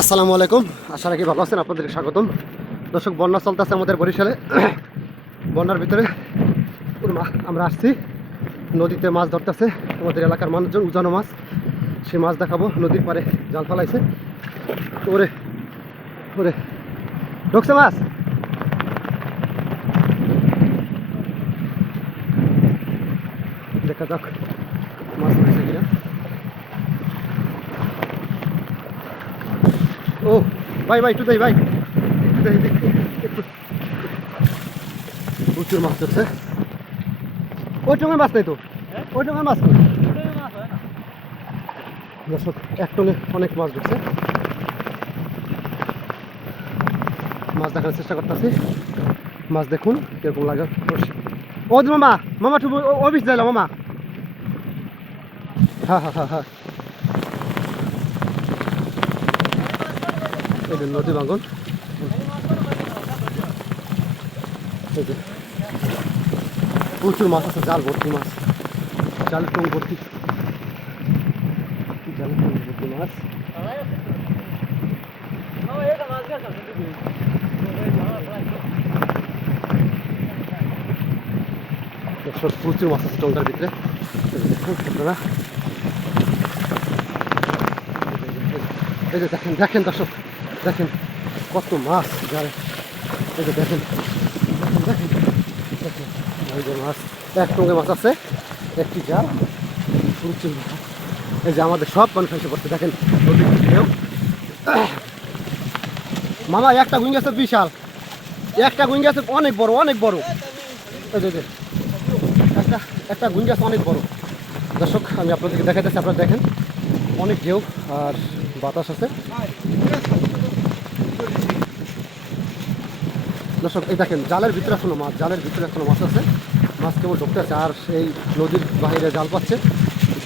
আসসালামু আলাইকুম, আশা রাখি ভালো আছেন। আপনাদেরকে স্বাগতম। দর্শক, বন্যা চলতেছে আমাদের বরিশালে। বন্যার ভিতরে আমরা আসছি, নদীতে মাছ ধরতেছে আমাদের এলাকার মানুষজন, উজানো মাছ। সেই মাছ দেখাবো। নদীর পারে জাল ফেলাইছে, ওরে ওরে ঢুকছে মাছ। দেখা যাক মাছ হয়েছে কিনা। ও ভাই ভাই, একটু দেই ভাই, একটু দেই, একটু প্রচুর মাছ ধরছে। ওই টঙ্গে মাছ নেই তো, ওই টঙ্গে মাছ নেই। দর্শক, এক টনে অনেক মাছ ঢুকছে। মাছ দেখার চেষ্টা করতেছি। মাছ দেখুন কিরকম লাগে। ও মামা, মামা টু ও বিচ যাইল মামা। হ্যাঁ হ্যাঁ হ্যাঁ হ্যাঁ, এই যে নদী ভাঙন। এই যে প্রচুর মাছ আছে, জাল ভর্তি মাছ, জালের টং ভর্তি, জালের টং ভর্তি মাছ। প্রচুর মাছ আছে টঙ্কার ভিতরে। আপনারা এই যে দেখেন, দেখেন দর্শক, দেখেন কত মাছ জালে। এই যে দেখেন, দেখেন দেখেন, এই যে মাছ, এক টঙ্গে মাছ আছে, একটি জাল, প্রচুর মাছ। এই যে আমাদের সব মানুষ এসে পড়ছে, দেখেন নদীর ঢেউ। মামা একটা গুইং আছে বিশাল, একটা গুইং আছে অনেক বড়, অনেক বড়। এই যে একটা একটা গুইং আছে অনেক বড়। দর্শক, আমি আপনাদেরকে দেখাইতেছি, আপনারা দেখেন অনেক ঢেউ আর বাতাস আছে। দর্শক, এই দেখেন জালের ভিতরে এখনো মাছ, জালের ভিতরে এখনো মাছ আছে। মাছ কেবল ঢুকতে আছে আর সেই নদীর বাইরে জাল পাচ্ছে,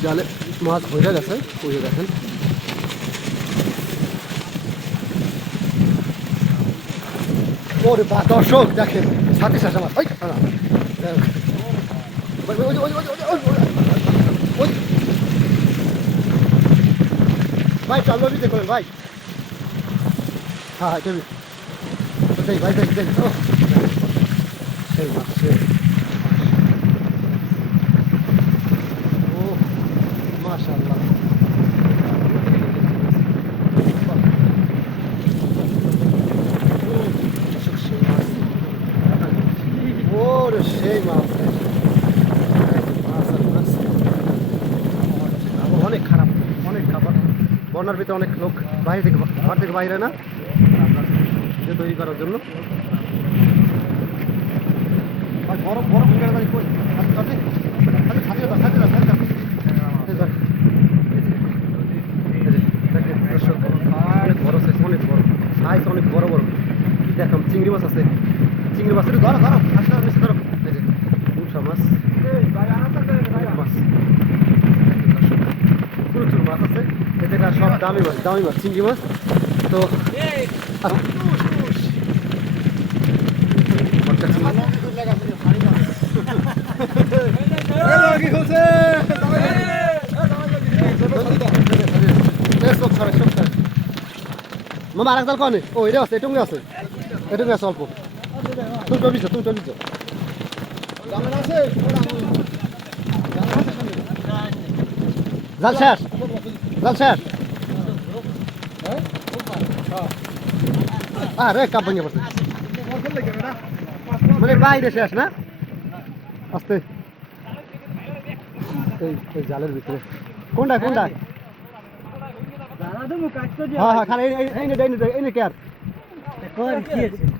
জালে মাছ ভরে গেছে। ওই যে দেখেন, ওরে বা দর্শক দেখেন, সাথে সাথে মাছ। ভাই চাল দিতে করেন ভাই। হ্যাঁ হ্যাঁ টেবিল ভাই, দেখ দেখ, সেই মাছ, ও মাশাআল্লাহ। ওরে সেই মাছ, অনেক খারাপ, অনেক খাবার। বন্যার ভিতরে অনেক লোক বাইরে থেকে, ঘর থেকে বাইরে না, যে তৈরি করার জন্য। বড় বড় অনেক বড় সাইজ, অনেক বড় সাইজ, অনেক বড় বড়। কি দেখাম, চিংড়ি মাছ আছে, চিংড়ি মাছ, ধরো ধরো আসলে মিশে ধরো। এই যে উঠা মাছ, মাছ, প্রচুর মাছ আছে। এই জায়গা সব দামি মাছ, দামি মাছ, চিংড়ি মাছ। তো মামা আরেক জাল কনে, ও এটা আছে, এটুকু আছে, এটুকু আছে অল্প। তুমি চলিছ, তুমি চলিছ। জাল শেষ, জাল শেষ। আরে কাপ ভেঙে পড়ছে, মানে বাইরে শেষ না, আস্তে। এই জালের ভিতরে কোনটা কোনটা? হ্যাঁ হ্যাঁ, খালি এই কেয়ার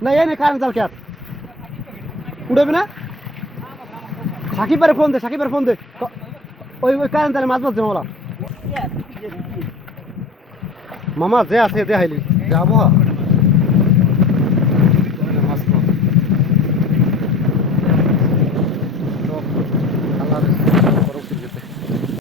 না, এই কারেন্ট জাল কেয়ার উঠবে না। সাকিবের ফোন দে, সাকিবের ফোন দে, ওই ওই কারেন্ট জালে মাছ মারছে মামলা। মামা যে আছে দে হাইলি, যে আবহাওয়া।